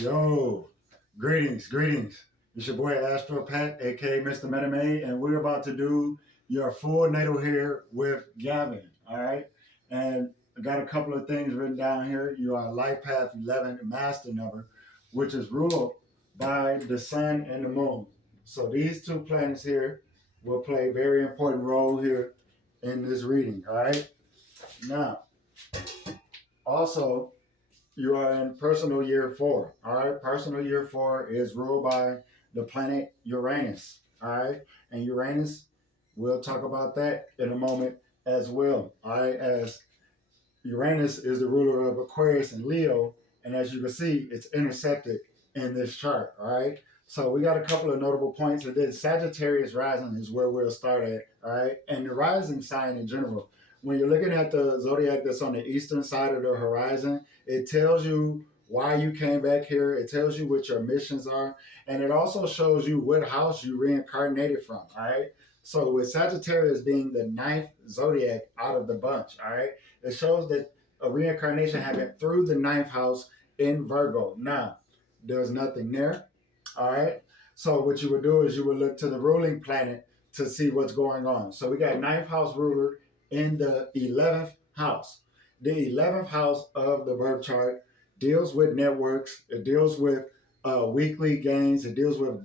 Yo, greetings. It's your boy Astro Pat, aka Mr. Metamaid, and we're about to do your full natal here with Gavin. All right, and I got a couple of things written down here. You are Life Path 11 Master Number, which is ruled by the Sun and the Moon. So these two planets here will play a very important role here in this reading. All right, now also you are in personal year 4. All right. Personal year 4 is ruled by the planet Uranus. All right. And Uranus, we'll talk about that in a moment as well. All right. As Uranus is the ruler of Aquarius and Leo. And as you can see, it's intersected in this chart. All right. So we got a couple of notable points. And then Sagittarius rising is where we'll start at. All right. And the rising sign in general, when you're looking at the zodiac that's on the eastern side of the horizon, it tells you why you came back here. It tells you what your missions are. And it also shows you what house you reincarnated from. All right. So with Sagittarius being the ninth zodiac out of the bunch, all right, it shows that a reincarnation happened through the ninth house in Virgo. Now, there's nothing there. All right. So what you would do is you would look to the ruling planet to see what's going on. So we got ninth house ruler in the 11th house. The 11th house of the birth chart deals with networks. It deals with weekly gains. It deals with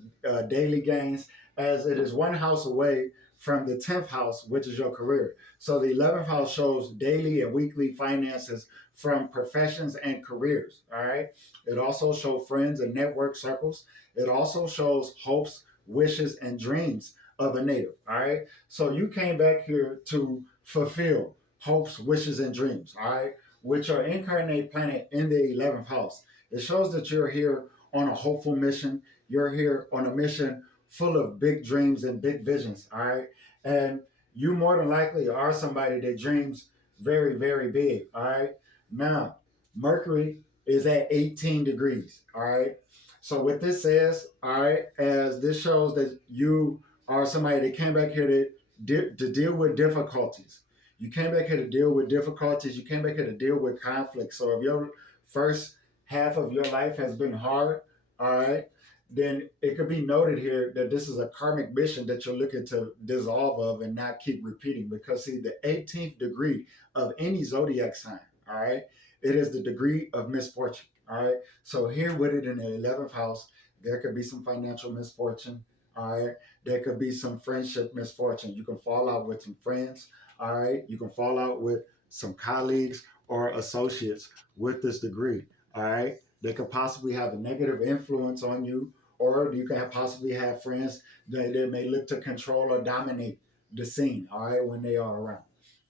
daily gains, as it is one house away from the 10th house, which is your career. So the 11th house shows daily and weekly finances from professions and careers. All right. It also shows friends and network circles. It also shows hopes, wishes, and dreams of a native. All right. So you came back here to fulfill hopes, wishes, and dreams. All right. With your incarnate planet in the 11th house, it shows that you're here on a hopeful mission. You're here on a mission full of big dreams and big visions. All right. And you more than likely are somebody that dreams very, very big. All right. Now, Mercury is at 18 degrees. All right. So what this says, all right, as this shows that you are somebody that came back here to deal with difficulties. You came back here to deal with difficulties. You came back here to deal with conflict. So if your first half of your life has been hard, all right, then it could be noted here that this is a karmic mission that you're looking to dissolve of and not keep repeating. Because see, the 18th degree of any zodiac sign, all right, it is the degree of misfortune. All right. So here with it in the 11th house, there could be some financial misfortune. All right. There could be some friendship misfortune. You can fall out with some friends. All right. You can fall out with some colleagues or associates with this degree. All right. They could possibly have a negative influence on you, or you can possibly have friends that may look to control or dominate the scene. All right. When they are around.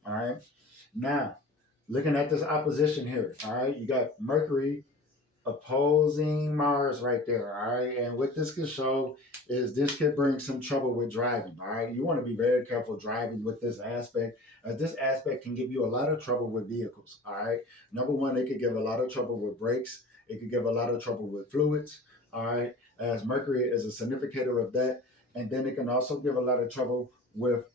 All right. Now, looking at this opposition here. All right. You got Mercury opposing Mars right there. All right. And what this could show is this could bring some trouble with driving. All right. You want to be very careful driving with this aspect, as this aspect can give you a lot of trouble with vehicles. All right. Number one, it could give a lot of trouble with brakes. It could give a lot of trouble with fluids. All right. As Mercury is a significator of that. And then it can also give a lot of trouble with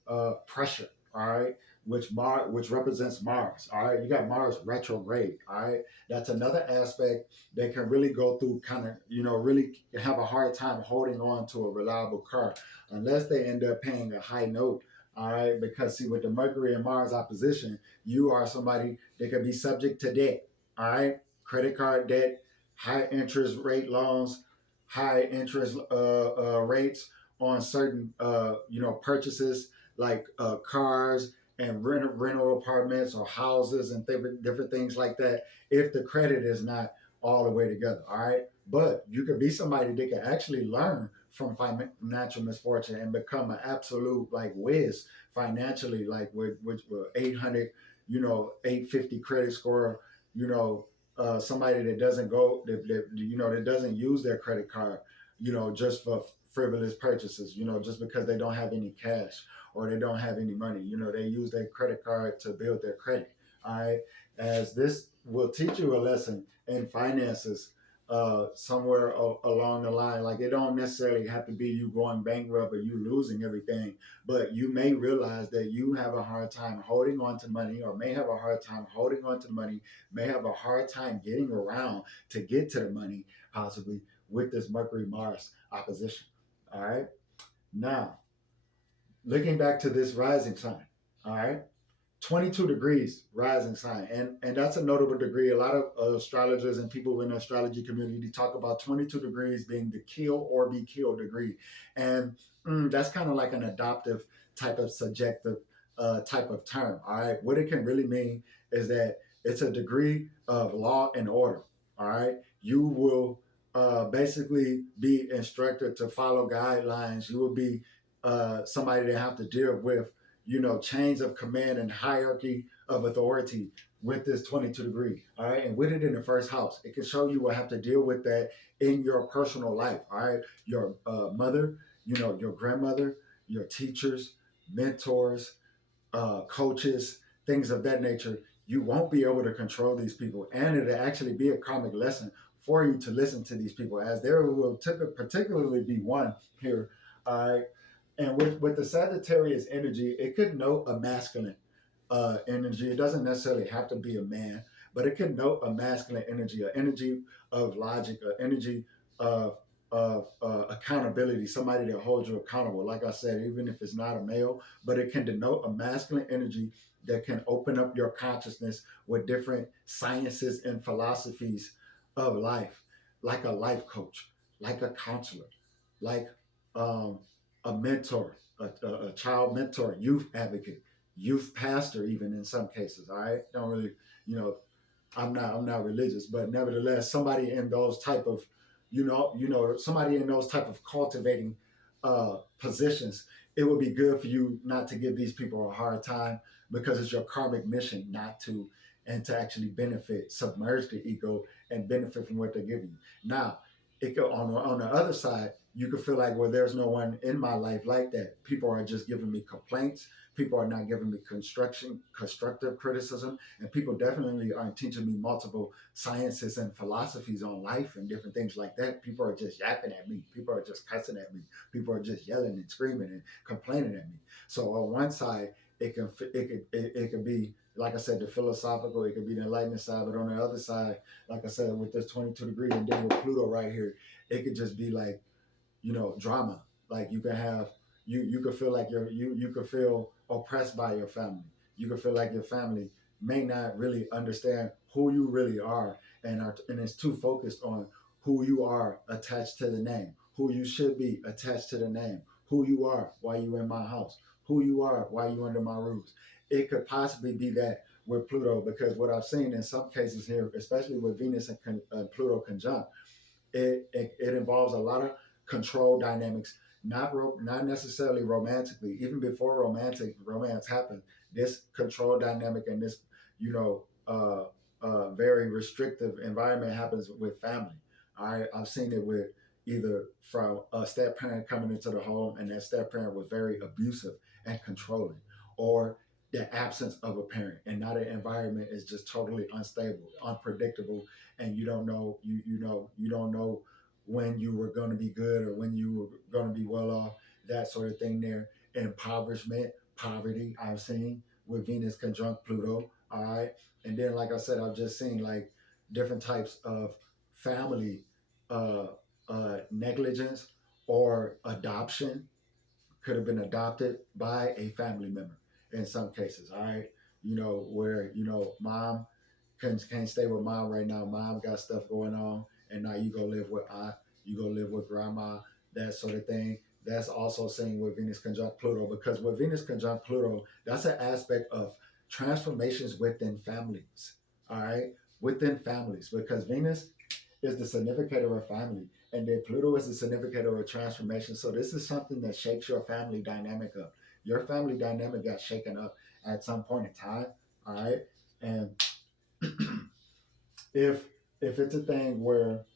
pressure. All right. Which represents Mars. All right. You got Mars retrograde. All right. That's another aspect that can really go through kind of, really have a hard time holding on to a reliable car unless they end up paying a high note. All right. Because see, with the Mercury and Mars opposition, you are somebody that can be subject to debt. All right. Credit card debt, high interest rate loans, high interest rates on certain, purchases like cars and rental apartments or houses and different things like that, if the credit is not all the way together. All right. But you could be somebody that can actually learn from financial misfortune and become an absolute like whiz financially, like with 800, 850 credit score, somebody that doesn't go, that doesn't use their credit card, just for frivolous purchases, just because they don't have any cash or they don't have any money. They use their credit card to build their credit. All right. As this will teach you a lesson in finances somewhere along the line. Like it don't necessarily have to be you going bankrupt or you losing everything, but you may realize that you have a hard time holding on to money, or may have a hard time holding on to money, may have a hard time getting around to get to the money, possibly with this Mercury Mars opposition. All right. Now, looking back to this rising sign. All right. 22 degrees rising sign, and that's a notable degree. A lot of astrologers and people in the astrology community talk about 22 degrees being the kill or be killed degree, and that's kind of like an adoptive type of subjective type of term. All right, what it can really mean is that it's a degree of law and order. All right, you will basically be instructed to follow guidelines. You will be somebody that have to deal with, chains of command and hierarchy of authority with this 22 degree. All right. And with it in the first house, it can show you will have to deal with that in your personal life. All right. Your mother, your grandmother, your teachers, mentors, coaches, things of that nature. You won't be able to control these people. And it'll actually be a karmic lesson for you to listen to these people, as there will particularly be one here. All right. And with the Sagittarius energy, it could note a masculine energy. It doesn't necessarily have to be a man, but it can note a masculine energy, an energy of logic, an energy of accountability, somebody that holds you accountable. Like I said, even if it's not a male, but it can denote a masculine energy that can open up your consciousness with different sciences and philosophies of life, like a life coach, like a counselor, like um, a mentor, a child mentor, youth advocate, youth pastor, even in some cases. All right, don't really, you know, I'm not religious, but nevertheless, somebody in those type of, somebody in those type of cultivating positions, it would be good for you not to give these people a hard time, because it's your karmic mission not to, and to actually benefit, submerge the ego and benefit from what they're giving you. Now, it could, on the other side, you could feel like, well, there's no one in my life like that. People are just giving me complaints. People are not giving me constructive criticism, and people definitely aren't teaching me multiple sciences and philosophies on life and different things like that. People are just yapping at me. People are just cussing at me. People are just yelling and screaming and complaining at me. So on one side, it could be, like I said, the philosophical. It could be the enlightenment side, but on the other side, like I said, with this 22 degree and then with Pluto right here, it could just be like, drama. Like you can have, you could feel like you could feel oppressed by your family. You could feel like your family may not really understand who you really are, and it's too focused on who you are attached to the name, who you should be attached to the name, who you are while you in my house, who you are while you under my roofs. It could possibly be that with Pluto, because what I've seen in some cases here, especially with Venus and Pluto conjunct, it involves a lot of control dynamics, not necessarily romantically. Even before romance happened, this control dynamic and this, very restrictive environment happens with family. I've seen it with either from a step parent coming into the home, and that step parent was very abusive and controlling, or the absence of a parent, and now the environment is just totally unstable, unpredictable, and you don't know when you were going to be good or when you were going to be well off, that sort of thing there. Impoverishment, poverty, I've seen with Venus conjunct Pluto. All right. And then, like I said, I've just seen like different types of family uh, negligence or adoption, could have been adopted by a family member in some cases. All right. Where, mom can't stay with mom right now. Mom got stuff going on, and now you go live with aunt, you go live with grandma, that sort of thing. That's also seen with Venus conjunct Pluto, because with Venus conjunct Pluto, that's an aspect of transformations within families. All right, within families, because Venus is the significator of family, and then Pluto is the significator of transformation. So this is something that shakes your family dynamic up. Your family dynamic got shaken up at some point in time. All right, and if if it's a thing where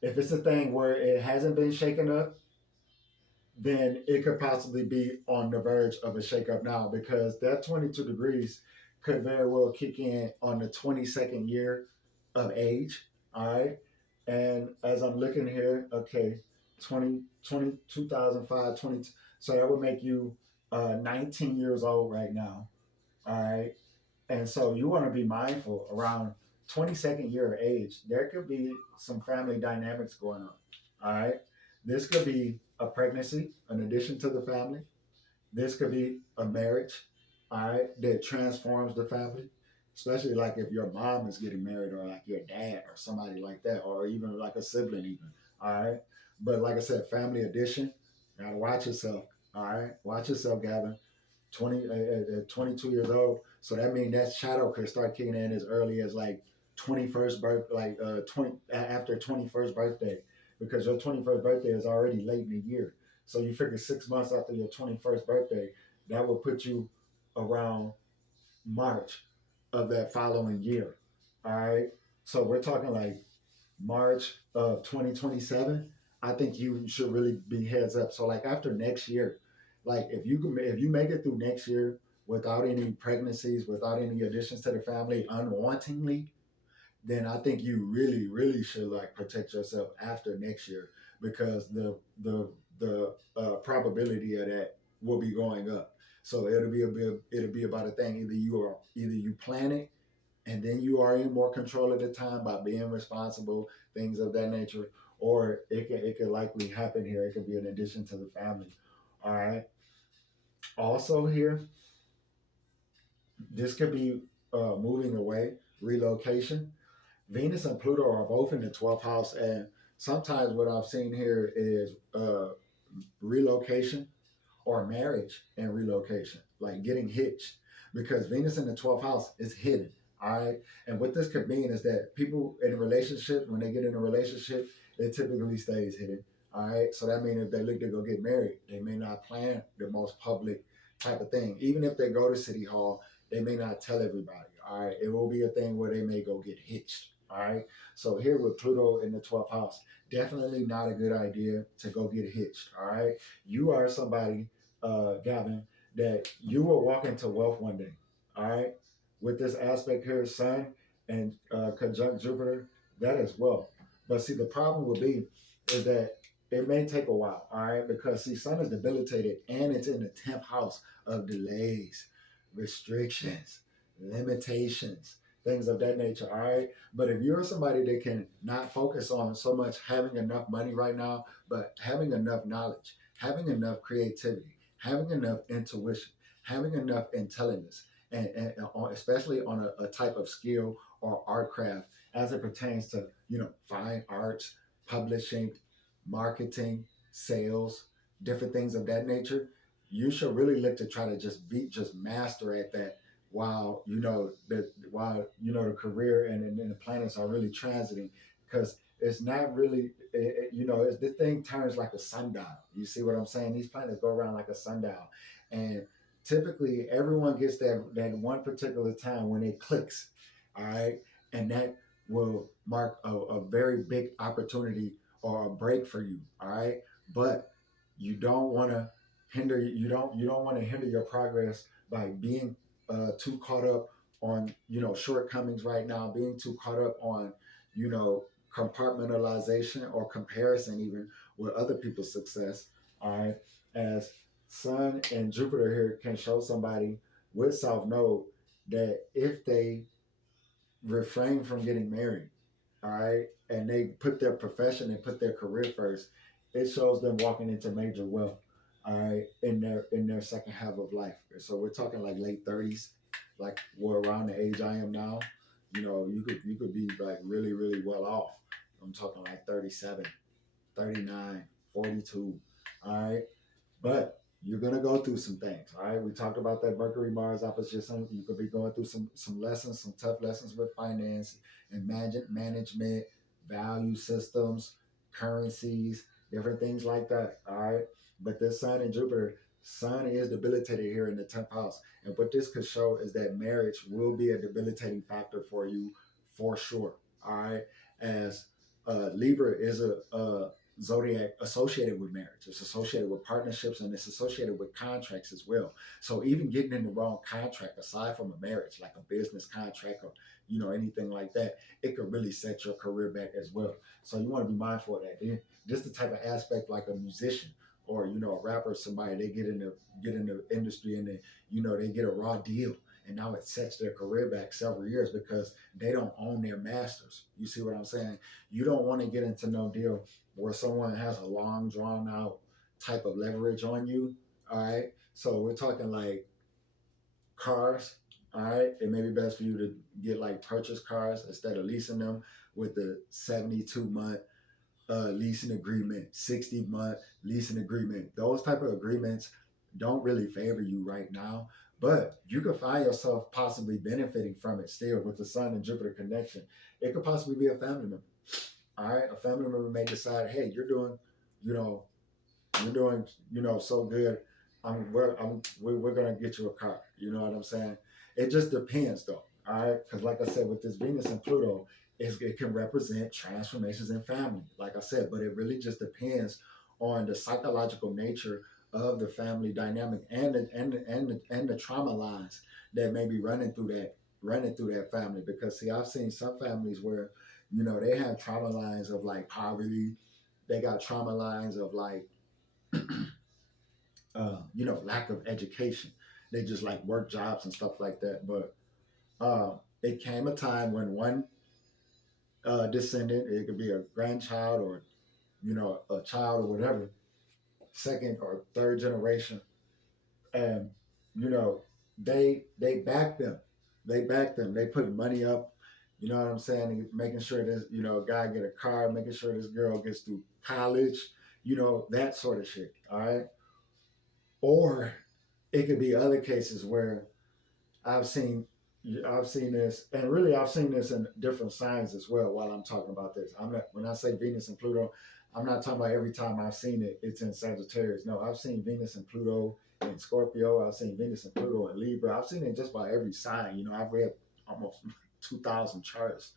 if it's a thing where it hasn't been shaken up, then it could possibly be on the verge of a shakeup now, because that 22 degrees could very well kick in on the 22nd year of age. All right. And as I'm looking here, okay, 2005, 20. So that would make you 19 years old right now. All right. And so you want to be mindful around 22nd year of age. There could be some family dynamics going on. All right. This could be a pregnancy, in addition to the family. This could be a marriage, all right, that transforms the family, especially like if your mom is getting married or like your dad or somebody like that, or even like a sibling, even, all right. But like I said, family addition, you gotta watch yourself, all right. Watch yourself, Gavin. 22 years old. So that means that shadow could start kicking in as early as like 21st birth, like 20 after 21st birthday, because your 21st birthday is already late in the year. So you figure 6 months after your 21st birthday, that will put you around March of that following year. All right. So we're talking like March of 2027, I think you should really be heads up. So like after next year, like if you make it through next year without any pregnancies, without any additions to the family unwantingly, then I think you really, really should like protect yourself after next year, because the probability of that will be going up. So it'll be about a thing. Either you plan it and then you are in more control of the time by being responsible, things of that nature, or it could likely happen here. It could be an addition to the family. All right. Also here, this could be moving away, relocation. Venus and Pluto are both in the 12th house, and sometimes what I've seen here is relocation or marriage and relocation, like getting hitched, because Venus in the 12th house is hidden. All right. And what this could mean is that people in a relationship, when they get in a relationship, it typically stays hidden. All right. So that means if they look to go get married, they may not plan the most public type of thing. Even if they go to City Hall, they may not tell everybody. All right. It will be a thing where they may go get hitched. All right. So here with Pluto in the 12th house, definitely not a good idea to go get hitched. All right. You are somebody, Gavin, that you will walk into wealth one day. All right. With this aspect here, Sun and conjunct Jupiter, that is wealth. But see, the problem will be is that it may take a while. All right. Because see, Sun is debilitated and it's in the 10th house of delays, restrictions, limitations, things of that nature. All right. But if you're somebody that can not focus on so much having enough money right now, but having enough knowledge, having enough creativity, having enough intuition, having enough intelligence, and especially on a type of skill or art craft as it pertains to, fine arts, publishing, marketing, sales, different things of that nature, you should really look to try to just master at that while the career and the planets are really transiting, because it's not really it's, the thing turns like a sundial. You see what I'm saying? These planets go around like a sundial, and typically everyone gets that one particular time when it clicks. All right. And that will mark a very big opportunity or a break for you. All right. But you don't want to you don't want to hinder your progress by being too caught up on shortcomings right now, being too caught up on you know compartmentalization or comparison even with other people's success. All right. As Sun and Jupiter here can show somebody with South Node that if they refrain from getting married, all right, and they put their profession and put their career first, it shows them walking into major wealth, all right, in their second half of life. So we're talking like late 30s, like we're around the age I am now. You could be like really, really well off. I'm talking like 37, 39, 42. All right. But you're gonna go through some things. All right. We talked about that Mercury Mars opposition. You could be going through some lessons, some tough lessons with finance and management, value systems, currencies, different things like that. All right. But this Sun and Jupiter, Sun is debilitated here in the 10th house. And what this could show is that marriage will be a debilitating factor for you for sure. All right. As Libra is a zodiac associated with marriage. It's associated with partnerships and it's associated with contracts as well. So even getting in the wrong contract, aside from a marriage, like a business contract or anything like that, it could really set your career back as well. So you want to be mindful of that. Then just the type of aspect like a musician or a rapper, somebody they get in the industry and they get a raw deal and now it sets their career back several years because they don't own their masters. You see what I'm saying? You don't want to get into no deal where someone has a long drawn out type of leverage on you. All right. So we're talking like cars. All right. It may be best for you to get like purchase cars instead of leasing them with the 72-month leasing agreement, 60-month leasing agreement. Those type of agreements don't really favor you right now, but you could find yourself possibly benefiting from it still with the Sun and Jupiter connection. It could possibly be a family member. All right, a family member may decide, hey, you know, you're doing, so good. We're gonna get you a car. You know what I'm saying? It just depends, though. All right, because like I said, with this Venus and Pluto, it can represent transformations in family. Like I said, but it really just depends on the psychological nature of the family dynamic and the trauma lines that may be running through that family. Because see, I've seen some families where they have trauma lines of like poverty. They got trauma lines of like lack of education. They just like work jobs and stuff like that. But it came a time when one descendant, it could be a grandchild or a child or whatever, second or third generation, and you know they back them, they put money up. You know what I'm saying? Making sure this guy get a car, making sure this girl gets through college, that sort of shit. All right, or it could be other cases where I've seen I've seen this, and really I've seen this in different signs as well. While I'm talking about this, I'm not when I say Venus and Pluto, I'm not talking about every time I've seen it, it's in Sagittarius. No, I've seen Venus and Pluto in Scorpio. I've seen Venus and Pluto in Libra. I've seen it just about every sign. I've read almost 2,000 charts,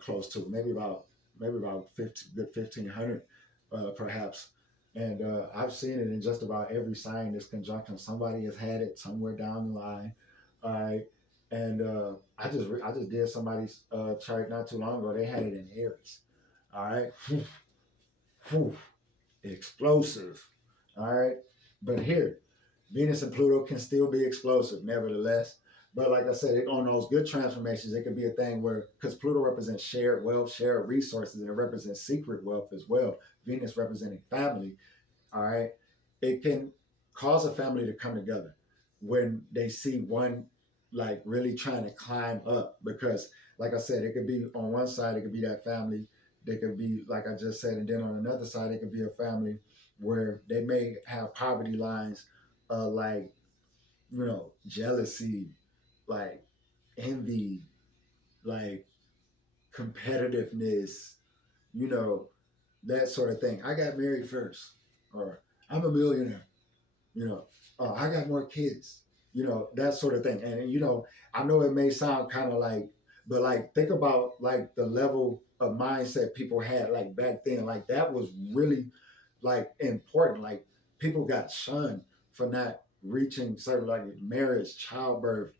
close to maybe about 50, good 1,500, perhaps. And I've seen it in just about every sign. This conjunction, somebody has had it somewhere down the line. All right, and I just did somebody's chart not too long ago. They had it in Aries. All right, whew, explosive. All right, but here, Venus and Pluto can still be explosive, nevertheless. But like I said, on those good transformations, it could be a thing where, because Pluto represents shared wealth, shared resources, and it represents secret wealth as well. Venus representing family, all right, it can cause a family to come together when they see one like really trying to climb up. Because, like I said, it could be on one side, it could be that family, they could be like I just said, and then on another side, it could be a family where they may have poverty lines, like jealousy, like envy, like competitiveness, you know, that sort of thing. I got married first, or I'm a millionaire, you know, I got more kids, that sort of thing. And I know it may sound kind of like, but like think about like the level of mindset people had like back then. Like that was really like important. Like people got shunned for not reaching certain like marriage, childbirth,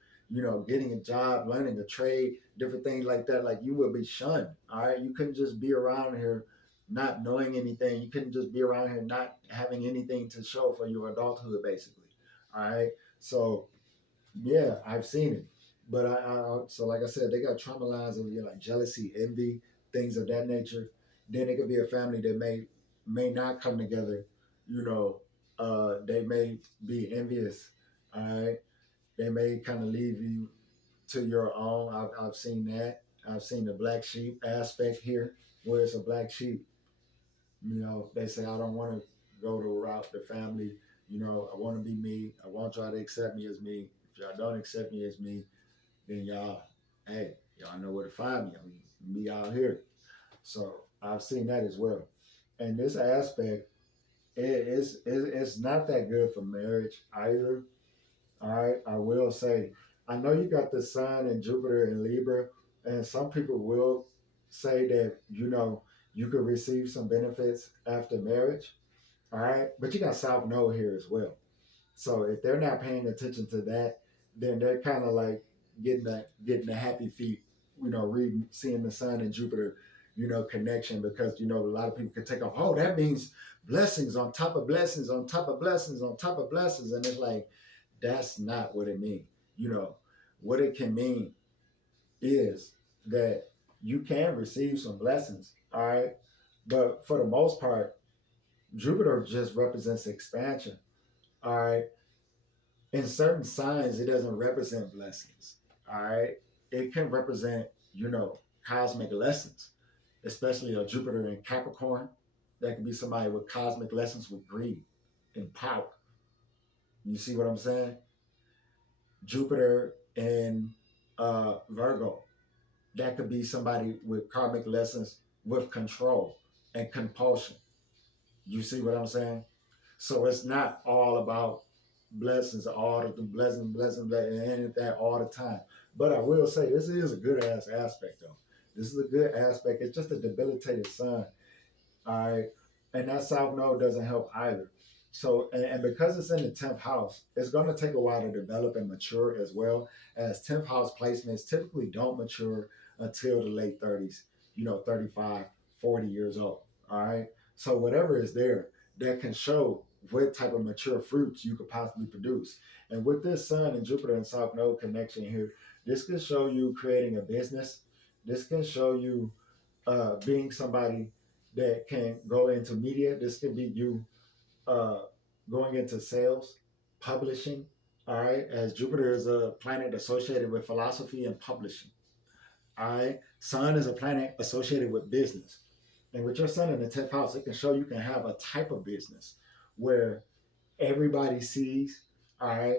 getting a job, learning a trade, different things like that. Like you would be shunned. All right, you couldn't just be around here not knowing anything. You couldn't just be around here not having anything to show for your adulthood, basically. All right, so yeah, I've seen it. But so like I said, they got trauma lines of like jealousy, envy, things of that nature. Then it could be a family that may not come together. You know, they may be envious. All right, they may kind of leave you to your own. I've seen that. I've seen the black sheep aspect here, where it's a black sheep. They say I don't want to go the route the family. I want to be me. I want y'all to accept me as me. If y'all don't accept me as me, then hey, y'all know where to find me. I mean, me out here. So I've seen that as well. And this aspect, it's not that good for marriage either. All right, I will say, I know you got the Sun and Jupiter and Libra, and some people will say that You could receive some benefits after marriage. All right. But you got South Node here as well. So if they're not paying attention to that, then they're kind of like getting the happy feet, reading, seeing the Sun and Jupiter, connection, because a lot of people can take off. Oh, that means blessings on top of blessings on top of blessings on top of blessings, and it's like that's not what it means. You know, what it can mean is that you can receive some blessings, all right, but for the most part, Jupiter just represents expansion, all right. In certain signs, it doesn't represent blessings. All right. It can represent, cosmic lessons, especially a Jupiter in Capricorn. That could be somebody with cosmic lessons with greed and power. You see what I'm saying? Jupiter in Virgo. That could be somebody with karmic lessons with control and compulsion. You see what I'm saying? So it's not all about blessings, all the blessing, and that all the time. But I will say this is a good ass aspect though. This is a good aspect. It's just a debilitated sun. All right. And that South Node doesn't help either. So, and because it's in the 10th house, it's going to take a while to develop and mature as well, as 10th house placements typically don't mature until the late 30s, 35, 40 years old. All right. So, whatever is there, that can show what type of mature fruits you could possibly produce. And with this Sun and Jupiter and South Node connection here, this can show you creating a business. This can show you being somebody that can go into media. This can be you uh, going into sales, publishing. All right, as Jupiter is a planet associated with philosophy and publishing. All right, Sun is a planet associated with business. And with your Sun in the 10th house, it can show you can have a type of business where everybody sees. All right,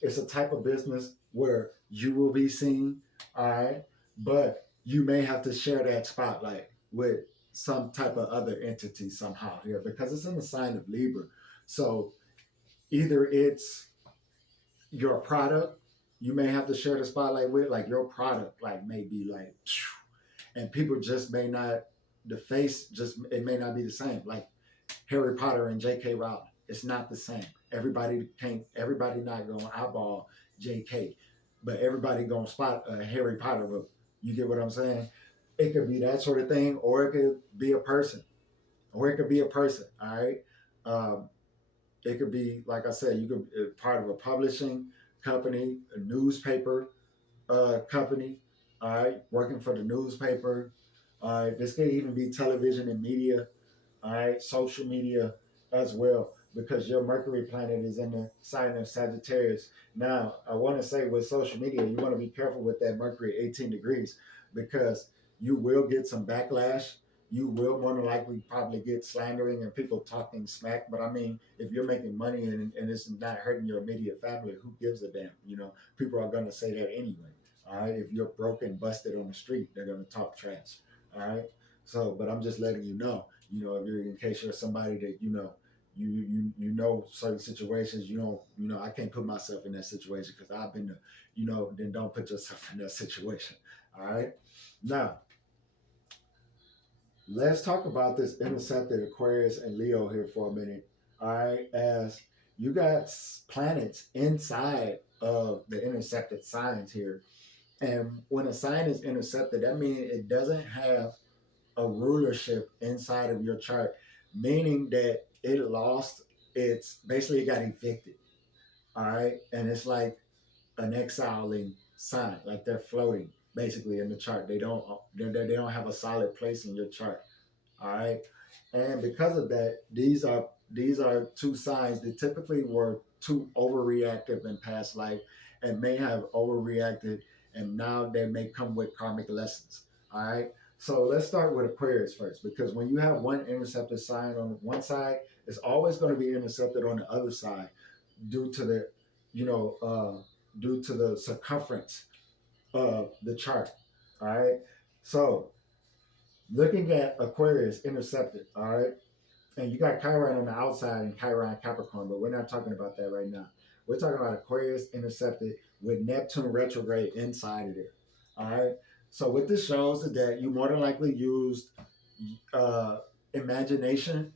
it's a type of business where you will be seen. All right, but you may have to share that spotlight with some type of other entity somehow here, because it's in the sign of Libra. So either it's your product you may have to share the spotlight with, like your product, like maybe like, and people just may not, the face just, it may not be the same. Like Harry Potter and J.K. Rowling. It's not the same. Everybody not going to eyeball J.K., but everybody going to spot a Harry Potter book. You get what I'm saying? It could be that sort of thing, or it could be a person, all right? Um, it could be, like I said, you could be part of a publishing company, a newspaper company, all right, working for the newspaper. All right, this could even be television and media, all right, social media as well, because your Mercury planet is in the sign of Sagittarius. Now, I want to say with social media, you want to be careful with that Mercury 18 degrees, because you will get some backlash. You will more than likely probably get slandering and people talking smack. But I mean, if you're making money and it's not hurting your immediate family, who gives a damn? People are going to say that anyway. All right. If you're broken, busted on the street, they're going to talk trash. All right. So, but I'm just letting you know, if you're, in case you're somebody that you know certain situations, I can't put myself in that situation because I've been then don't put yourself in that situation. All right. Now, let's talk about this intercepted Aquarius and Leo here for a minute. All right. As you got planets inside of the intercepted signs here. And when a sign is intercepted, that means it doesn't have a rulership inside of your chart, meaning that it lost its, basically it got evicted. All right. And it's like an exiling sign, like they're floating basically in the chart. They don't have a solid place in your chart. All right. And because of that, these are two signs that typically were too overreactive in past life and may have overreacted, and now they may come with karmic lessons. All right. So let's start with Aquarius first, because when you have one intercepted sign on one side, it's always going to be intercepted on the other side due to the, you know, due to the circumference of the chart. All right. So looking at Aquarius intercepted, all right, and you got Chiron on the outside and Chiron Capricorn, but we're not talking about that right now. We're talking about Aquarius intercepted with Neptune retrograde inside of there. All right. So what this shows is that you more than likely used uh, imagination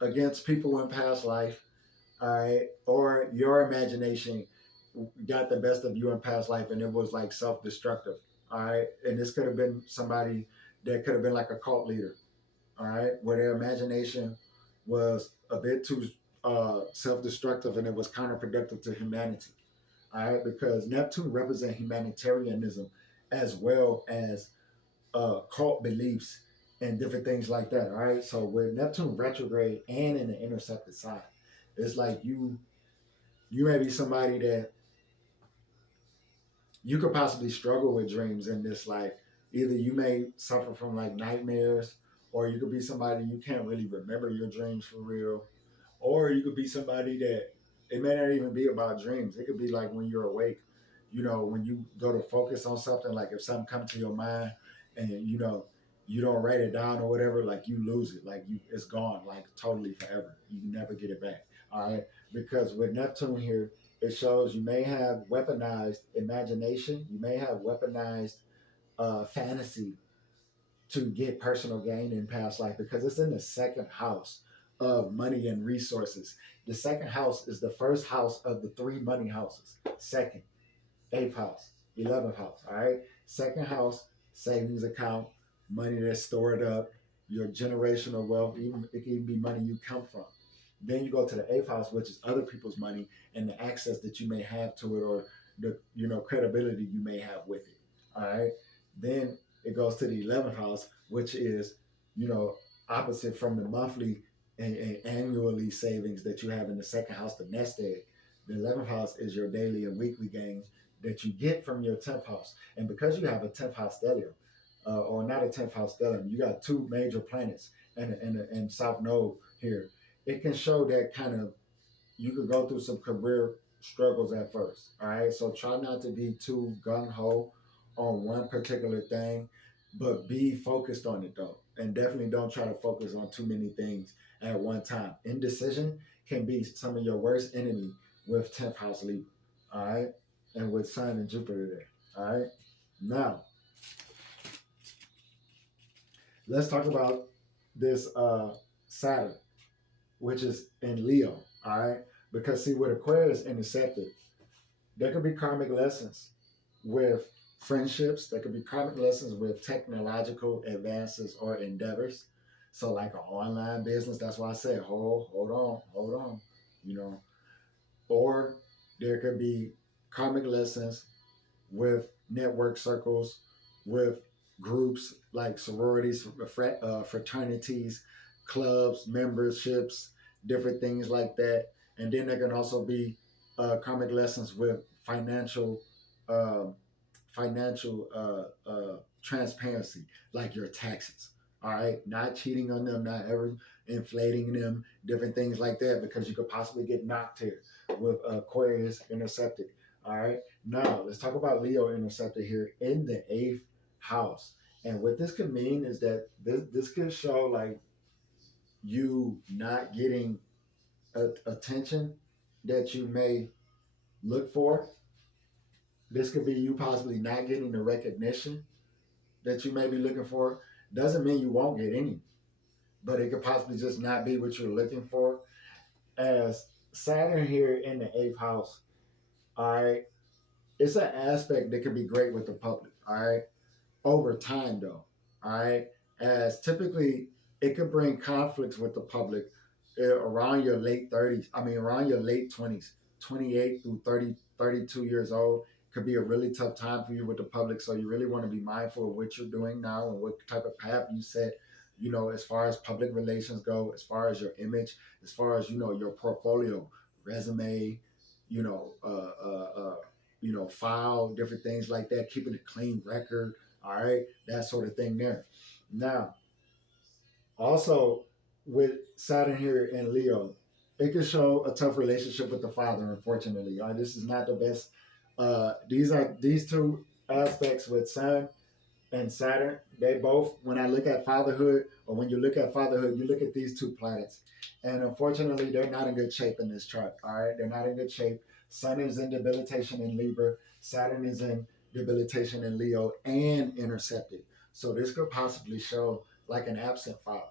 against people in past life, all right, or your imagination got the best of you in past life and it was like self-destructive, all right, and this could have been somebody that could have been like a cult leader, all right, where their imagination was a bit too self-destructive and it was counterproductive to humanity, all right, because Neptune represents humanitarianism as well as cult beliefs and different things like that. All right. So with Neptune retrograde and in the intercepted side, it's like you may be somebody that you could possibly struggle with dreams in this life. Either you may suffer from like nightmares, or you could be somebody you can't really remember your dreams for real, or you could be somebody that it may not even be about dreams. It could be like when you're awake, when you go to focus on something, like if something comes to your mind and you don't write it down or whatever, like you lose it, like it's gone, like totally forever. You never get it back. All right, because with Neptune here, it shows you may have weaponized imagination, you may have weaponized fantasy to get personal gain in past life because it's in the second house of money and resources. The second house is the first house of the three money houses. Second, eighth house, 11th house. All right. Second house, savings account, money that's stored up, your generational wealth, even it can even be money you come from. Then you go to the eighth house, which is other people's money and the access that you may have to it, or the credibility you may have with it. All right. Then it goes to the 11th house, which is you know opposite from the monthly and annually savings that you have in the second house, the nest egg. The 11th house is your daily and weekly gains that you get from your 10th house. And because you have a 10th house stellium, or not a 10th house stellium, you got two major planets and South Node here. It can show that kind of you could go through some career struggles at first. All right. So try not to be too gung ho on one particular thing, but be focused on it though. And definitely don't try to focus on too many things at one time. Indecision can be some of your worst enemy with 10th house Libra. All right. And with Sun and Jupiter there. All right. Now, let's talk about this Saturn, which is in Leo. All right. Because see, with Aquarius intercepted, there could be karmic lessons with friendships. There could be karmic lessons with technological advances or endeavors. So, like an online business, that's why I said, hold on, you know. Or there could be karmic lessons with network circles, with groups like sororities, fraternities, clubs, memberships, different things like that. And then there can also be karmic lessons with uh, financial transparency, like your taxes. All right, not cheating on them, not ever inflating them, different things like that, because you could possibly get knocked here with Aquarius intercepted. All right, now let's talk about Leo intercepted here in the eighth house. And what this could mean is that this could show like you not getting attention that you may look for. This could be you possibly not getting the recognition that you may be looking for. Doesn't mean you won't get any, but it could possibly just not be what you're looking for. As Saturn here in the eighth house, all right, it's an aspect that can be great with the public, all right, over time though, all right, as typically it could bring conflicts with the public around your late 30s, I mean around your late 20s, 28 through 30, 32 years old could be a really tough time for you with the public. So you really want to be mindful of what you're doing now and what type of path you set, as far as public relations go, as far as your image, as far as your portfolio, resume, you know uh, uh, uh, file, different things like that, keeping a clean record, all right, that sort of thing there. Now, also with Saturn here in Leo, it can show a tough relationship with the father. Unfortunately, this is not the best. These two aspects with Sun and Saturn. They both, when I look at fatherhood, or when you look at fatherhood, you look at these two planets, and unfortunately, they're not in good shape in this chart. All right, they're not in good shape. Sun is in debilitation in Libra. Saturn is in debilitation in Leo and intercepted. So this could possibly show like an absent father.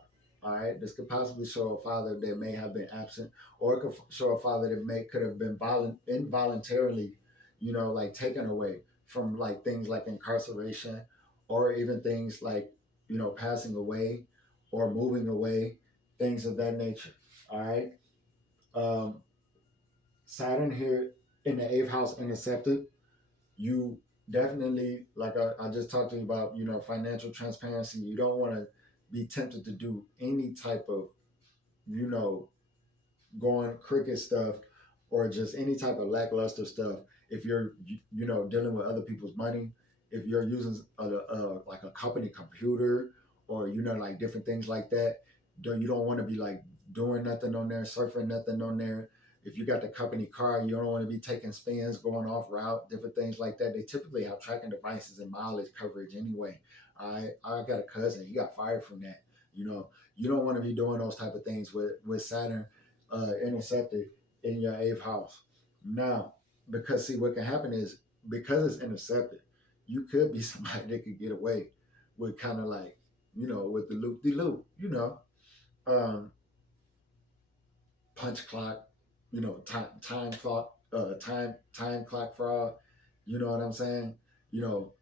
All right, this could possibly show a father that may have been absent, or it could show a father that may could have been involuntarily, like taken away from like things like incarceration, or even things like passing away or moving away, things of that nature. All right, um, Saturn here in the eighth house intercepted, you definitely, like I just talked to you about, financial transparency. You don't want to be tempted to do any type of, you know, going crooked stuff or just any type of lackluster stuff. If you're, dealing with other people's money, if you're using like a company computer, or like different things like that, you don't want to be like doing nothing on there, surfing nothing on there. If you got the company car, you don't want to be taking spins, going off route, different things like that. They typically have tracking devices and mileage coverage anyway. I got a cousin, he got fired from that. You don't want to be doing those type of things with Saturn intercepted in your eighth house. Now, because see, what can happen is, because it's intercepted, you could be somebody that could get away with kind of like, with the loop de loop, um, punch clock, time clock, time clock fraud. You know what I'm saying? You know,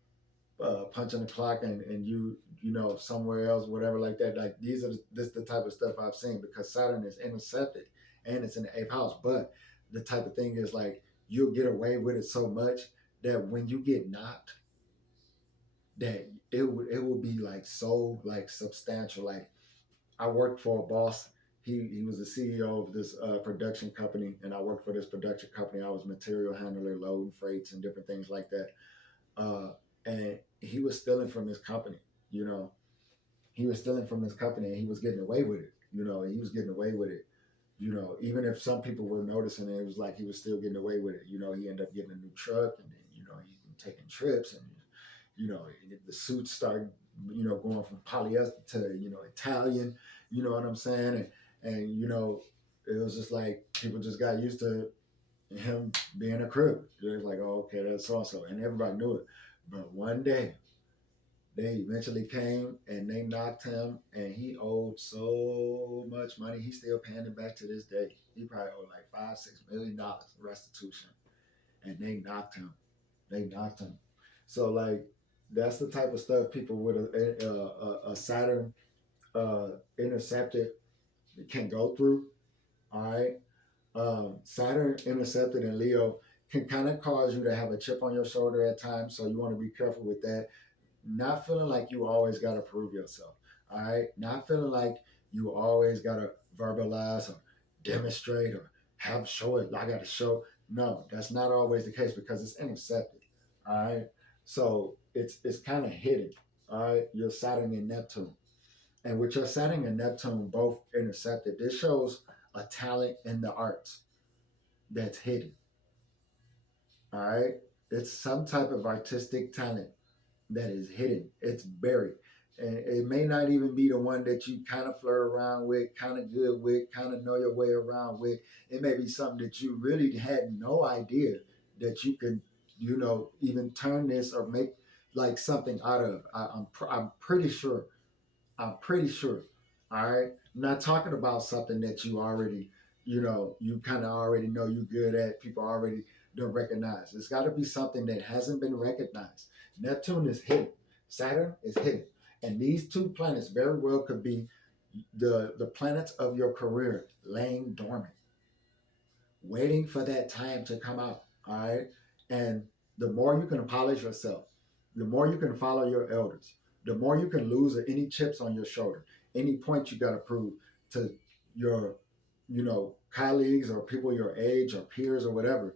punching the clock, and somewhere else, whatever like that. Like this the type of stuff I've seen, because Saturn is intercepted and it's in the eighth house. But the type of thing is like, you'll get away with it so much that when you get knocked, that it will be like so like substantial. Like, I worked for a boss. He was the CEO of this production company, and I worked for this production company. I was material handler, loading freights and different things like that. And he was stealing from his company. You know, he was stealing from his company, and he was getting away with it. He was getting away with it. Even if some people were noticing it, it was like he was still getting away with it. He ended up getting a new truck, and then he's been taking trips, and the suits started going from polyester to Italian. You know what I'm saying? And it was just like people just got used to him being a crook. They're like, oh, okay, that's so and so, and everybody knew it. But one day, they eventually came and they knocked him, and he owed so much money. He's still paying it back to this day. He probably owed like $5-6 million restitution, and they knocked him. They knocked him. So like, that's the type of stuff people with a Saturn intercepted can go through. All right. Saturn intercepted in Leo can kind of cause you to have a chip on your shoulder at times, so you want to be careful with that. Not feeling like you always got to prove yourself. All right. Not feeling like you always got to verbalize or demonstrate or have show it. I got to show. No, that's not always the case, because it's intercepted. All right. So it's kind of hidden. All right. Your Saturn and Neptune. And with your Saturn and Neptune both intercepted, this shows a talent in the arts that's hidden. All right. It's some type of artistic talent that is hidden. It's buried. And it may not even be the one that you kind of flirt around with, kind of good with, kind of know your way around with. It may be something that you really had no idea that you can, even turn this or make like something out of. I'm pretty sure. I'm pretty sure. All right. I'm not talking about something that you already, you kind of already know you good at. People already don't recognize. It's got to be something that hasn't been recognized. Neptune is hidden. Saturn is hidden. And these two planets very well could be the planets of your career laying dormant, waiting for that time to come out. All right. And the more you can polish yourself, the more you can follow your elders, the more you can lose any chips on your shoulder, any point you got to prove to your, colleagues or people your age or peers or whatever.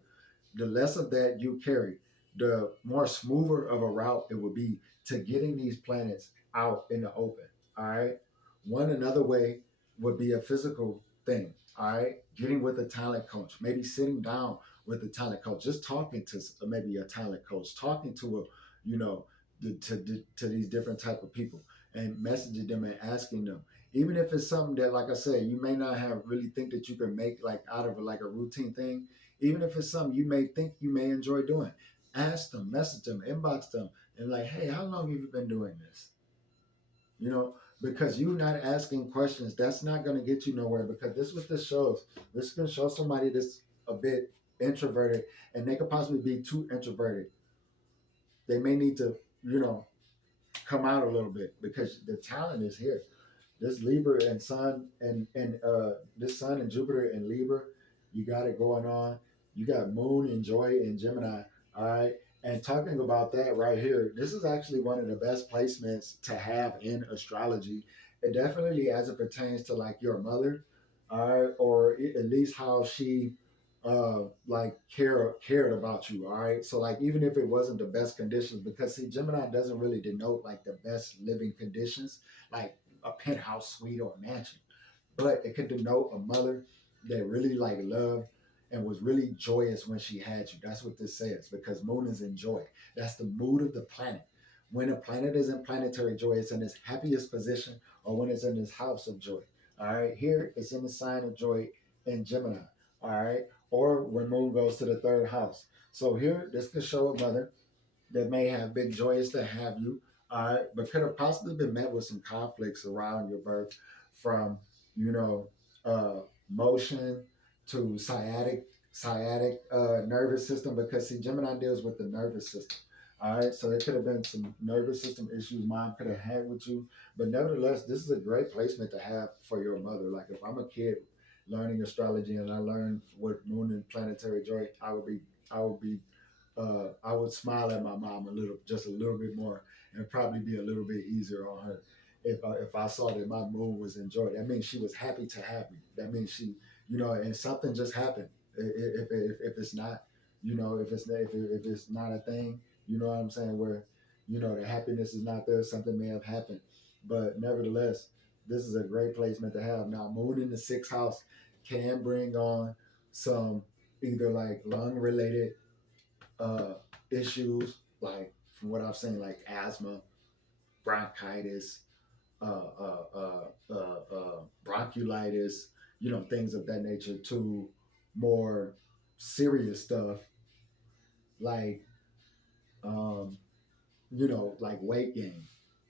The less of that you carry, the more smoother of a route it will be to getting these planets out in the open. All right. One another way would be a physical thing. All right. Getting with a talent coach, maybe sitting down with a talent coach, just talking to maybe a talent coach, talking to to these different type of people, and messaging them and asking them, even if it's something that, like I said, you may not have really think that you can make like out of like a routine thing. Even if it's something you may think you may enjoy doing, ask them, message them, inbox them, and like, hey, how long have you been doing this? because you not asking questions, that's not going to get you nowhere. Because this is what this shows. This can show somebody that's a bit introverted, and they could possibly be too introverted. They may need to, you know, come out a little bit because the talent is here. This Libra and Sun and this Sun and Jupiter and Libra, you got it going on. You got Moon and Joy in Gemini. All right. And talking about that right here, this is actually one of the best placements to have in astrology. It definitely as it pertains to like your mother, all right, or at least how she like cared about you, all right. So like even if it wasn't the best conditions, because see, Gemini doesn't really denote like the best living conditions, like a penthouse suite or a mansion, but it could denote a mother that really like loved and was really joyous when she had you. That's what this says because moon is in joy. That's the mood of the planet. When a planet is in planetary joy, it's in its happiest position, or when it's in its house of joy. All right, here it's in the sign of joy in Gemini. All right, or when moon goes to the third house. So here, this could show a mother that may have been joyous to have you, but could have possibly been met with some conflicts around your birth from, you know, uh, motion to sciatic nervous system because see Gemini deals with the nervous system. All right, so there could have been some nervous system issues mom could have had with you, but nevertheless, this is a great placement to have for your mother. Like if I'm a kid learning astrology and I learned what moon and planetary joy, I would smile at my mom a little, just a little bit more, and probably be a little bit easier on her. If I saw that my mood was enjoyed, that means she was happy to have me. That means she, you know, and something just happened. If it's not, you know, if it's not a thing, you know what I'm saying, where, you know, the happiness is not there, something may have happened. But nevertheless, this is a great placement to have. Now, moon in the sixth house can bring on some either like lung related uh, issues, like from what I've seen, like asthma, bronchitis, bronchiolitis, you know, things of that nature, to more serious stuff like, um, you know, like weight gain.